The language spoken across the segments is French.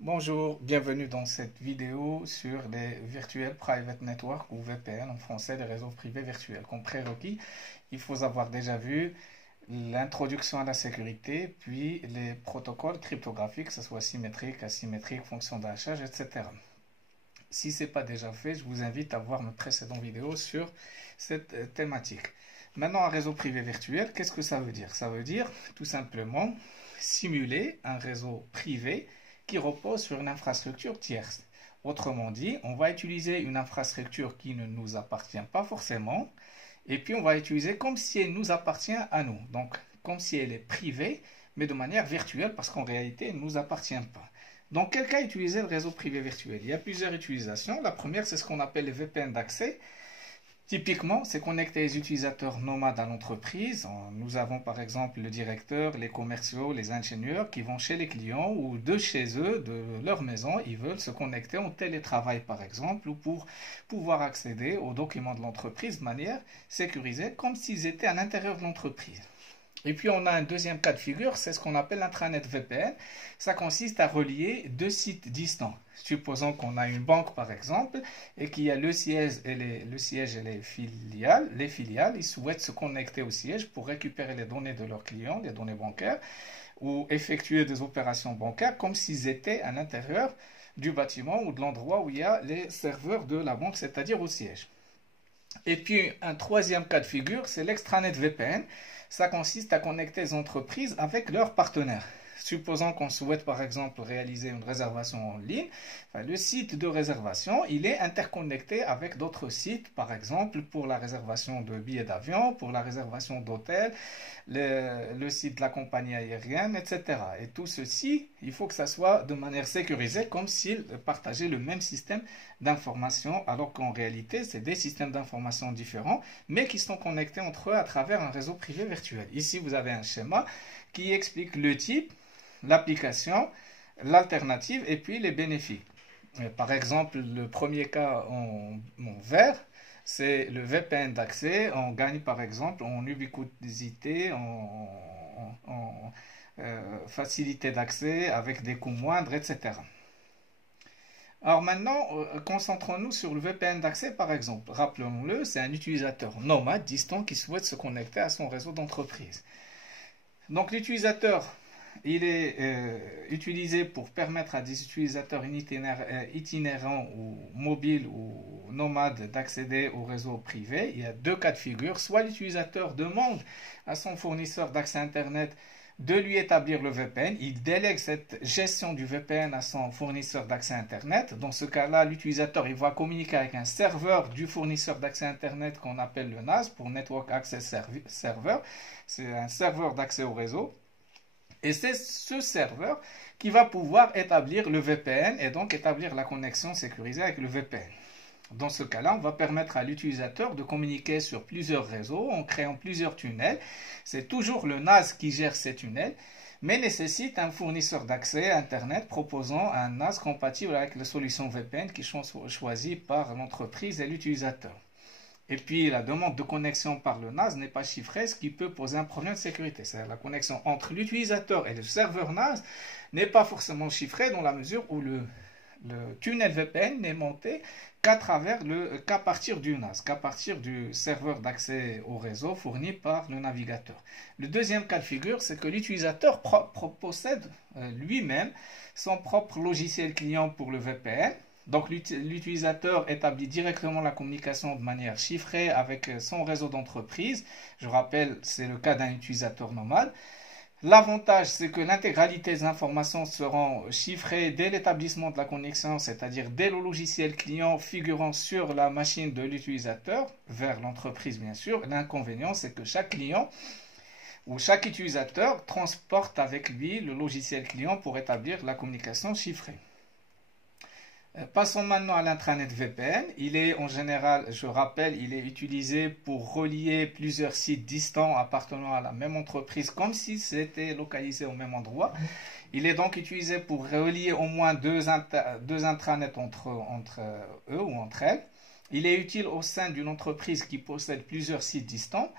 Bonjour, bienvenue dans cette vidéo sur les Virtual Private Network ou VPN en français, les réseaux privés virtuels. Comme prérequis, il faut avoir déjà vu l'introduction à la sécurité, puis les protocoles cryptographiques, que ce soit symétrique, asymétrique, fonction d'hachage, etc. Si ce n'est pas déjà fait, je vous invite à voir mes précédentes vidéos sur cette thématique. Maintenant, un réseau privé virtuel, qu'est-ce que ça veut dire? Ça veut dire tout simplement simuler un réseau privé qui repose sur une infrastructure tierce. Autrement dit, on va utiliser une infrastructure qui ne nous appartient pas forcément, et puis on va utiliser comme si elle nous appartient à nous. Donc, comme si elle est privée, mais de manière virtuelle, parce qu'en réalité, elle ne nous appartient pas. Dans quel cas utiliser le réseau privé virtuel? Il y a plusieurs utilisations. La première, c'est ce qu'on appelle les VPN d'accès. Typiquement, c'est connecter les utilisateurs nomades à l'entreprise. Nous avons par exemple le directeur, les commerciaux, les ingénieurs qui vont chez les clients ou de chez eux, de leur maison, ils veulent se connecter en télétravail par exemple ou pour pouvoir accéder aux documents de l'entreprise de manière sécurisée comme s'ils étaient à l'intérieur de l'entreprise. Et puis on a un deuxième cas de figure, c'est ce qu'on appelle l'intranet VPN. Ça consiste à relier deux sites distants. Supposons qu'on a une banque par exemple et qu'il y a le siège et les filiales. Les filiales, ils souhaitent se connecter au siège pour récupérer les données de leurs clients, les données bancaires, ou effectuer des opérations bancaires comme s'ils étaient à l'intérieur du bâtiment ou de l'endroit où il y a les serveurs de la banque, c'est-à-dire au siège. Et puis un troisième cas de figure, c'est l'extranet VPN. Ça consiste à connecter les entreprises avec leurs partenaires. Supposons qu'on souhaite par exemple réaliser une réservation en ligne, le site de réservation, il est interconnecté avec d'autres sites, par exemple pour la réservation de billets d'avion, pour la réservation d'hôtels, le site de la compagnie aérienne, etc. Et tout ceci, il faut que ça soit de manière sécurisée, comme s'ils partageaient le même système d'information, alors qu'en réalité, c'est des systèmes d'information différents, mais qui sont connectés entre eux à travers un réseau privé virtuel. Ici, vous avez un schéma qui explique le type, l'application, l'alternative et puis les bénéfices. Par exemple, le premier cas en vert, c'est le VPN d'accès. On gagne par exemple en ubiquitosité, en facilité d'accès avec des coûts moindres, etc. Alors maintenant, concentrons-nous sur le VPN d'accès par exemple. Rappelons-le, c'est un utilisateur nomade, distant, qui souhaite se connecter à son réseau d'entreprise. Donc l'utilisateur, il est utilisé pour permettre à des utilisateurs itinérants ou mobiles ou nomades d'accéder au réseau privé. Il y a deux cas de figure. Soit l'utilisateur demande à son fournisseur d'accès Internet de lui établir le VPN. Il délègue cette gestion du VPN à son fournisseur d'accès Internet. Dans ce cas-là, l'utilisateur il va communiquer avec un serveur du fournisseur d'accès Internet qu'on appelle le NAS pour Network Access Server. C'est un serveur d'accès au réseau. Et c'est ce serveur qui va pouvoir établir le VPN et donc établir la connexion sécurisée avec le VPN. Dans ce cas-là, on va permettre à l'utilisateur de communiquer sur plusieurs réseaux en créant plusieurs tunnels. C'est toujours le NAS qui gère ces tunnels, mais nécessite un fournisseur d'accès Internet proposant un NAS compatible avec les solutions VPN qui sont choisies par l'entreprise et l'utilisateur. Et puis la demande de connexion par le NAS n'est pas chiffrée, ce qui peut poser un problème de sécurité. C'est-à-dire la connexion entre l'utilisateur et le serveur NAS n'est pas forcément chiffrée dans la mesure où le tunnel VPN n'est monté qu'à partir du NAS, qu'à partir du serveur d'accès au réseau fourni par le navigateur. Le deuxième cas de figure, c'est que l'utilisateur possède lui-même son propre logiciel client pour le VPN. Donc l'utilisateur établit directement la communication de manière chiffrée avec son réseau d'entreprise. Je rappelle, c'est le cas d'un utilisateur nomade. L'avantage, c'est que l'intégralité des informations seront chiffrées dès l'établissement de la connexion, c'est-à-dire dès le logiciel client figurant sur la machine de l'utilisateur, vers l'entreprise bien sûr. L'inconvénient, c'est que chaque client ou chaque utilisateur transporte avec lui le logiciel client pour établir la communication chiffrée. Passons maintenant à l'intranet VPN. Il est en général, je rappelle, il est utilisé pour relier plusieurs sites distants appartenant à la même entreprise comme si c'était localisé au même endroit. Il est donc utilisé pour relier au moins deux intranets entre eux ou entre elles. Il est utile au sein d'une entreprise qui possède plusieurs sites distants.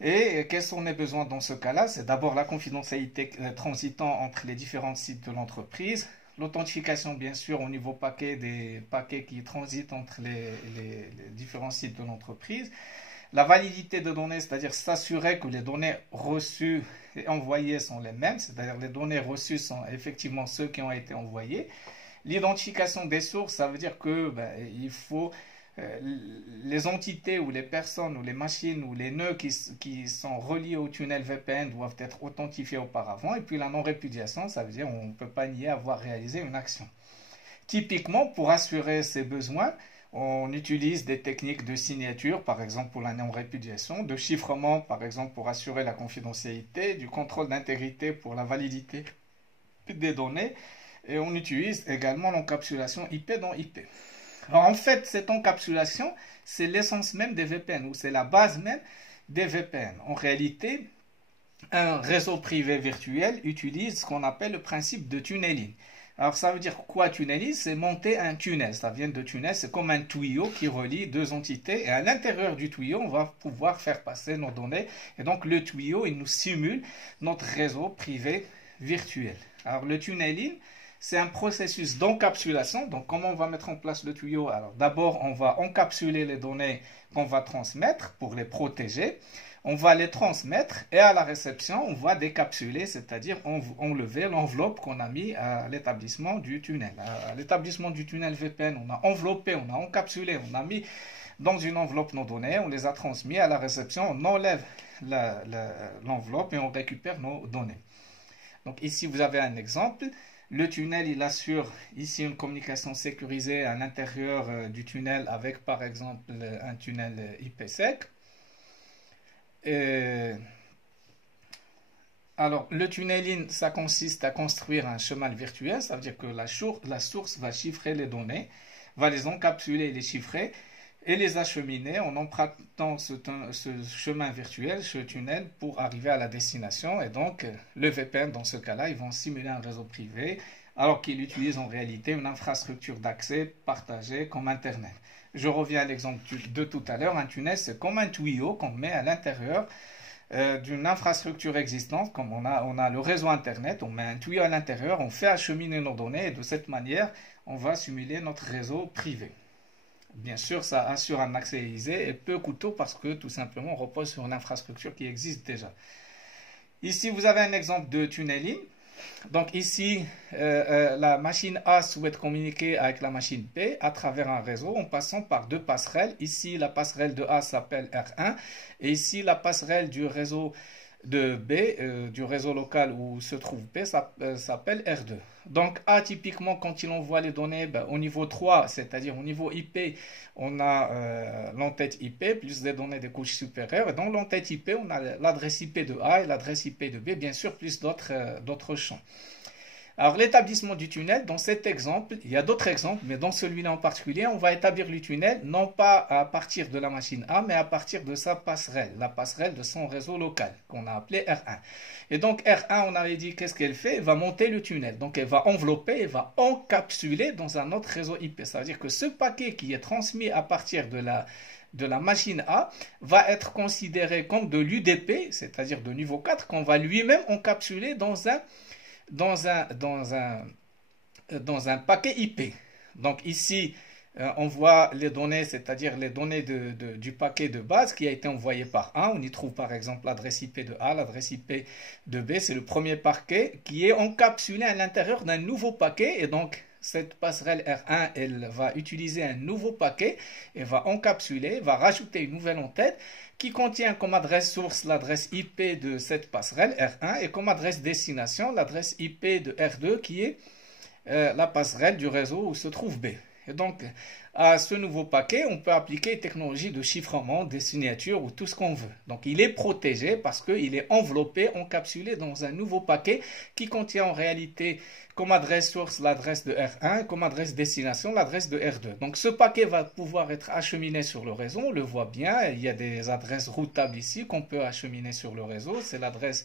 Et quels sont les besoins dans ce cas-là? C'est d'abord la confidentialité transitant entre les différents sites de l'entreprise, L'authentification, bien sûr, au niveau paquet, des paquets qui transitent entre les différents sites de l'entreprise. La validité de données, c'est-à-dire s'assurer que les données reçues et envoyées sont les mêmes, c'est-à-dire les données reçues sont effectivement ceux qui ont été envoyés. L'identification des sources, ça veut dire que il faut les entités ou les personnes ou les machines ou les nœuds qui sont reliés au tunnel VPN doivent être authentifiés auparavant. Et puis la non-répudiation, ça veut dire qu'on ne peut pas nier avoir réalisé une action. Typiquement, pour assurer ces besoins, on utilise des techniques de signature, par exemple pour la non-répudiation, de chiffrement, par exemple pour assurer la confidentialité, du contrôle d'intégrité pour la validité des données, et on utilise également l'encapsulation IP dans IP. Alors en fait, cette encapsulation, c'est l'essence même des VPN, ou c'est la base même des VPN. En réalité, un réseau privé virtuel utilise ce qu'on appelle le principe de tunneling. Alors ça veut dire quoi tunneling? C'est monter un tunnel, ça vient de tunnel, c'est comme un tuyau qui relie deux entités, et à l'intérieur du tuyau, on va pouvoir faire passer nos données, et donc le tuyau, il nous simule notre réseau privé virtuel. Alors le tunneling, c'est un processus d'encapsulation. Donc, comment on va mettre en place le tuyau? Alors, d'abord, on va encapsuler les données qu'on va transmettre pour les protéger. On va les transmettre et à la réception, on va décapsuler, c'est-à-dire enlever l'enveloppe qu'on a mis à l'établissement du tunnel. À l'établissement du tunnel VPN, on a enveloppé, on a encapsulé, on a mis dans une enveloppe nos données, on les a transmis à la réception, on enlève l'enveloppe et on récupère nos données. Donc, ici, vous avez un exemple. Le tunnel, il assure ici une communication sécurisée à l'intérieur du tunnel avec, par exemple, un tunnel IPsec. Alors, le tunneling, ça consiste à construire un chemin virtuel. Ça veut dire que la source va chiffrer les données, va les encapsuler et les chiffrer, et les acheminer en empruntant ce chemin virtuel, ce tunnel, pour arriver à la destination. Et donc, le VPN, dans ce cas-là, ils vont simuler un réseau privé, alors qu'il utilise en réalité une infrastructure d'accès partagée comme Internet. Je reviens à l'exemple de tout à l'heure. Un tunnel, c'est comme un tuyau qu'on met à l'intérieur d'une infrastructure existante. Comme on a le réseau Internet, on met un tuyau à l'intérieur, on fait acheminer nos données, et de cette manière, on va simuler notre réseau privé. Bien sûr, ça assure un accès aisé et peu coûteux parce que tout simplement on repose sur une infrastructure qui existe déjà. Ici, vous avez un exemple de tunneling. Donc ici, la machine A souhaite communiquer avec la machine B à travers un réseau en passant par deux passerelles. Ici, la passerelle de A s'appelle R1 et ici, la passerelle du réseau de B, du réseau local où se trouve B, s'appelle R2. Donc A, typiquement, quand il envoie les données au niveau 3, c'est-à-dire au niveau IP, on a l'entête IP plus des données des couches supérieures. Et dans l'entête IP, on a l'adresse IP de A et l'adresse IP de B, bien sûr, plus d'autres champs. Alors, l'établissement du tunnel, dans cet exemple, il y a d'autres exemples, mais dans celui-là en particulier, on va établir le tunnel, non pas à partir de la machine A, mais à partir de sa passerelle, la passerelle de son réseau local, qu'on a appelé R1. Et donc, R1, on avait dit, qu'est-ce qu'elle fait? Elle va monter le tunnel. Donc, elle va envelopper, elle va encapsuler dans un autre réseau IP. Ça veut dire que ce paquet qui est transmis à partir de la machine A va être considéré comme de l'UDP, c'est-à-dire de niveau 4, qu'on va lui-même encapsuler dans un paquet IP. Donc ici, on voit les données, c'est-à-dire les données du paquet de base qui a été envoyé par A. On y trouve par exemple l'adresse IP de A, l'adresse IP de B. C'est le premier paquet qui est encapsulé à l'intérieur d'un nouveau paquet. Et donc, cette passerelle R1, elle va utiliser un nouveau paquet et va encapsuler, va rajouter une nouvelle entête qui contient comme adresse source l'adresse IP de cette passerelle R1 et comme adresse destination l'adresse IP de R2 qui est la passerelle du réseau où se trouve B. Et donc, à ce nouveau paquet, on peut appliquer une technologie de chiffrement, des signatures ou tout ce qu'on veut. Donc, il est protégé parce qu'il est enveloppé, encapsulé dans un nouveau paquet qui contient en réalité comme adresse source l'adresse de R1, comme adresse destination l'adresse de R2. Donc, ce paquet va pouvoir être acheminé sur le réseau, on le voit bien. Il y a des adresses routables ici qu'on peut acheminer sur le réseau. C'est l'adresse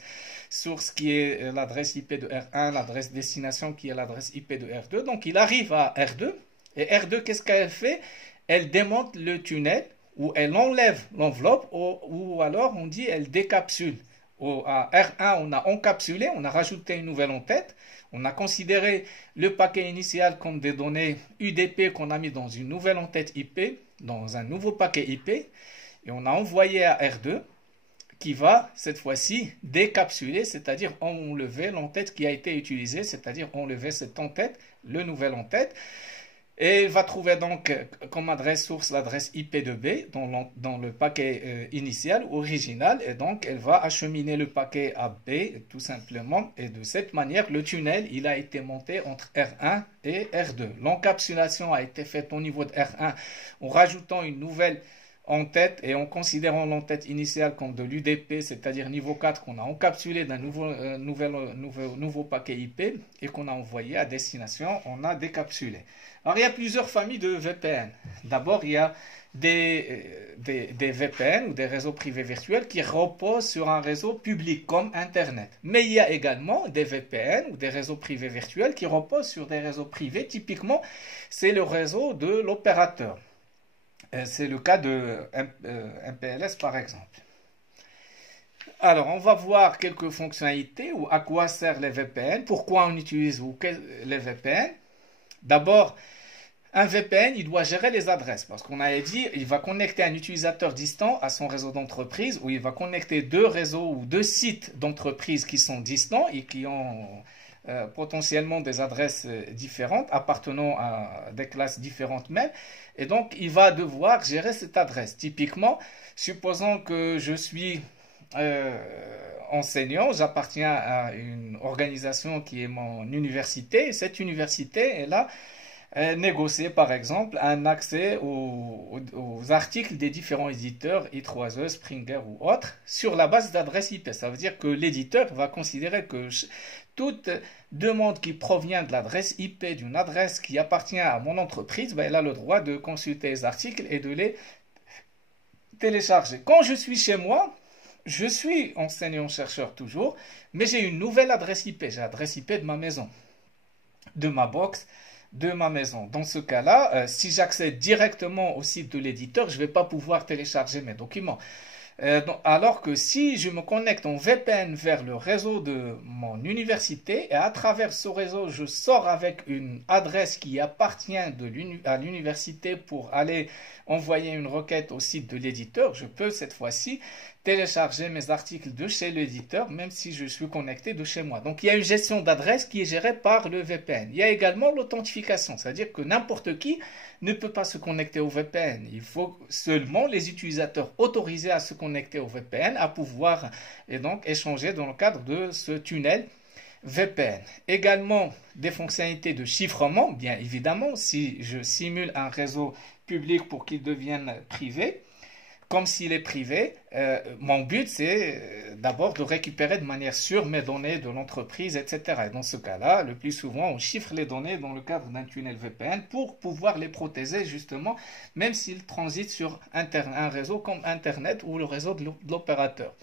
source qui est l'adresse IP de R1, l'adresse destination qui est l'adresse IP de R2. Donc, il arrive à R2. Et R2, qu'est-ce qu'elle fait? Elle démonte le tunnel ou elle enlève l'enveloppe ou alors on dit elle décapsule. À R1, on a encapsulé, on a rajouté une nouvelle entête. On a considéré le paquet initial comme des données UDP qu'on a mis dans une nouvelle entête IP, dans un nouveau paquet IP, et on a envoyé à R2 qui va cette fois-ci décapsuler, c'est-à-dire enlever l'entête qui a été utilisée, c'est-à-dire enlever cette entête, le nouvel entête. Et il va trouver donc comme adresse source l'adresse IP de B dans le paquet initial, original, et donc elle va acheminer le paquet à B tout simplement. Et de cette manière, le tunnel il a été monté entre R1 et R2. L'encapsulation a été faite au niveau de R1 en rajoutant une nouvelle entête et en considérant l'entête initiale comme de l'UDP, c'est-à-dire niveau 4 qu'on a encapsulé d'un nouveau paquet IP et qu'on a envoyé à destination, on a décapsulé. Alors il y a plusieurs familles de VPN. D'abord il y a des VPN ou des réseaux privés virtuels qui reposent sur un réseau public comme Internet. Mais il y a également des VPN ou des réseaux privés virtuels qui reposent sur des réseaux privés. Typiquement, c'est le réseau de l'opérateur. C'est le cas de MPLS par exemple. Alors, on va voir quelques fonctionnalités ou à quoi servent les VPN, pourquoi on utilise les VPN. D'abord, un VPN, il doit gérer les adresses parce qu'on avait dit il va connecter un utilisateur distant à son réseau d'entreprise ou il va connecter deux réseaux ou deux sites d'entreprise qui sont distants et qui ont potentiellement des adresses différentes appartenant à des classes différentes même. Et donc, il va devoir gérer cette adresse. Typiquement, supposons que je suis enseignant, j'appartiens à une organisation qui est mon université. Cette université, elle a négocié, par exemple, un accès aux articles des différents éditeurs, I3E, Springer ou autres, sur la base d'adresse IP. Ça veut dire que l'éditeur va considérer que toute demande qui provient de l'adresse IP d'une adresse qui appartient à mon entreprise, ben, elle a le droit de consulter les articles et de les télécharger. Quand je suis chez moi, je suis enseignant-chercheur toujours, mais j'ai une nouvelle adresse IP. J'ai l'adresse IP de ma maison, de ma box, de ma maison. Dans ce cas-là, si j'accède directement au site de l'éditeur, je ne vais pas pouvoir télécharger mes documents. Alors que si je me connecte en VPN vers le réseau de mon université et à travers ce réseau, je sors avec une adresse qui appartient à l'université pour aller envoyer une requête au site de l'éditeur, je peux cette fois-ci télécharger mes articles de chez l'éditeur, même si je suis connecté de chez moi. Donc, il y a une gestion d'adresse qui est gérée par le VPN. Il y a également l'authentification, c'est-à-dire que n'importe qui ne peut pas se connecter au VPN. Il faut seulement les utilisateurs autorisés à se connecter au VPN, à pouvoir et donc échanger dans le cadre de ce tunnel VPN. Également, des fonctionnalités de chiffrement, bien évidemment, si je simule un réseau public pour qu'il devienne privé, comme s'il est privé, mon but c'est d'abord de récupérer de manière sûre mes données de l'entreprise, etc. Et dans ce cas-là, le plus souvent, on chiffre les données dans le cadre d'un tunnel VPN pour pouvoir les protéger justement, même s'ils transitent sur un réseau comme Internet ou le réseau de l'opérateur.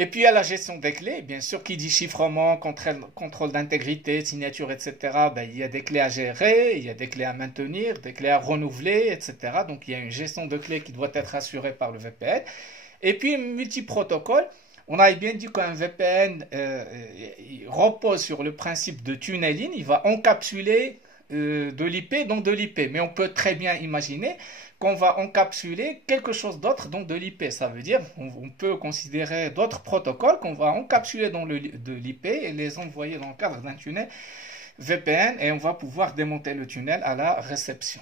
Et puis, il y a la gestion des clés. Bien sûr, qui dit chiffrement, contrôle d'intégrité, signature, etc., ben, il y a des clés à gérer, il y a des clés à maintenir, des clés à renouveler, etc. Donc, il y a une gestion de clés qui doit être assurée par le VPN. Et puis, multiprotocole. On avait bien dit qu'un VPN il repose sur le principe de tunneling. Il va encapsuler de l'IP dans de l'IP. Mais on peut très bien imaginer qu'on va encapsuler quelque chose d'autre dans de l'IP. Ça veut dire on peut considérer d'autres protocoles qu'on va encapsuler dans de l'IP et les envoyer dans le cadre d'un tunnel VPN et on va pouvoir démonter le tunnel à la réception.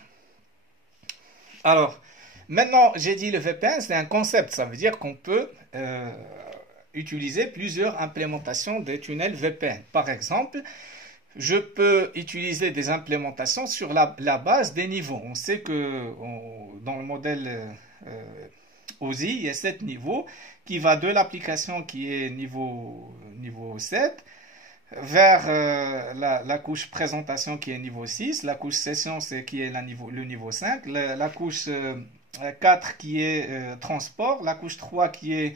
Alors, maintenant, j'ai dit le VPN, c'est un concept. Ça veut dire qu'on peut utiliser plusieurs implémentations des tunnels VPN. Par exemple, je peux utiliser des implémentations sur la base des niveaux. On sait que dans le modèle OSI, il y a 7 niveaux qui va de l'application qui est niveau 7 vers la couche présentation qui est niveau 6, la couche session qui est le niveau 5, la couche 4 qui est transport, la couche 3 qui est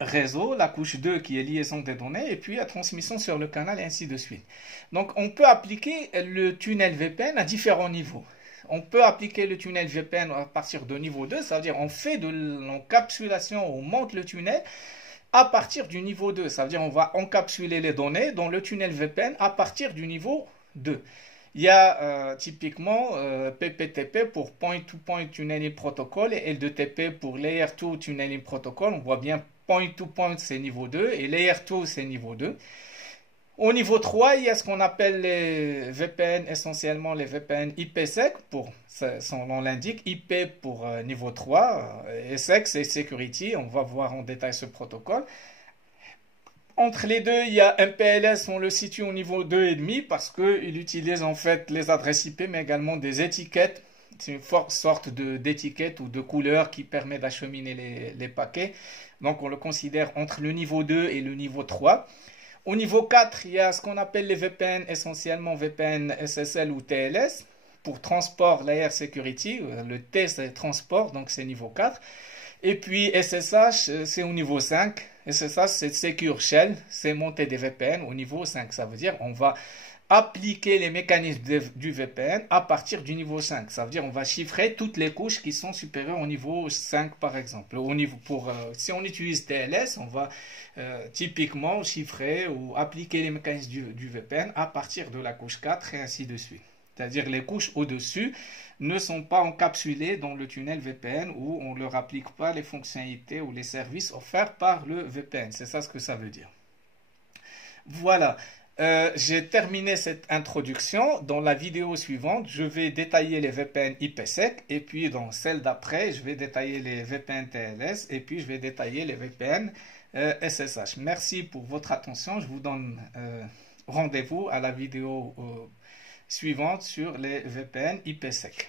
réseau, la couche 2 qui est liaison des données et puis la transmission sur le canal et ainsi de suite. Donc on peut appliquer le tunnel VPN à différents niveaux. On peut appliquer le tunnel VPN à partir de niveau 2, ça veut dire on fait de l'encapsulation, on monte le tunnel à partir du niveau 2. Ça veut dire on va encapsuler les données dans le tunnel VPN à partir du niveau 2. Il y a typiquement PPTP pour Point-to-Point Tunneling Protocol et L2TP pour Layer 2 Tunneling Protocol. On voit bien Point-to-Point c'est niveau 2 et Layer 2 c'est niveau 2. Au niveau 3, il y a ce qu'on appelle les VPN, essentiellement les VPN IPsec, son nom l'indique, IP pour niveau 3, et SEC c'est Security, on va voir en détail ce protocole. Entre les deux, il y a MPLS, on le situe au niveau 2,5 parce qu'il utilise en fait les adresses IP, mais également des étiquettes. C'est une sorte d'étiquette ou de couleur qui permet d'acheminer les paquets. Donc on le considère entre le niveau 2 et le niveau 3. Au niveau 4, il y a ce qu'on appelle les VPN, essentiellement VPN SSL ou TLS, pour Transport Layer Security. Le T, c'est Transport, donc c'est niveau 4. Et puis SSH, c'est au niveau 5. SSH, c'est Secure Shell, c'est monter des VPN au niveau 5. Ça veut dire on va appliquer les mécanismes du VPN à partir du niveau 5. Ça veut dire on va chiffrer toutes les couches qui sont supérieures au niveau 5 par exemple. Si on utilise TLS, on va typiquement chiffrer ou appliquer les mécanismes du VPN à partir de la couche 4 et ainsi de suite. C'est-à-dire les couches au-dessus ne sont pas encapsulées dans le tunnel VPN où on ne leur applique pas les fonctionnalités ou les services offerts par le VPN. C'est ça ce que ça veut dire. Voilà. J'ai terminé cette introduction. Dans la vidéo suivante, je vais détailler les VPN IPsec et puis dans celle d'après, je vais détailler les VPN TLS et puis je vais détailler les VPN SSH. Merci pour votre attention. Je vous donne rendez-vous à la vidéo suivante sur les VPN IPsec.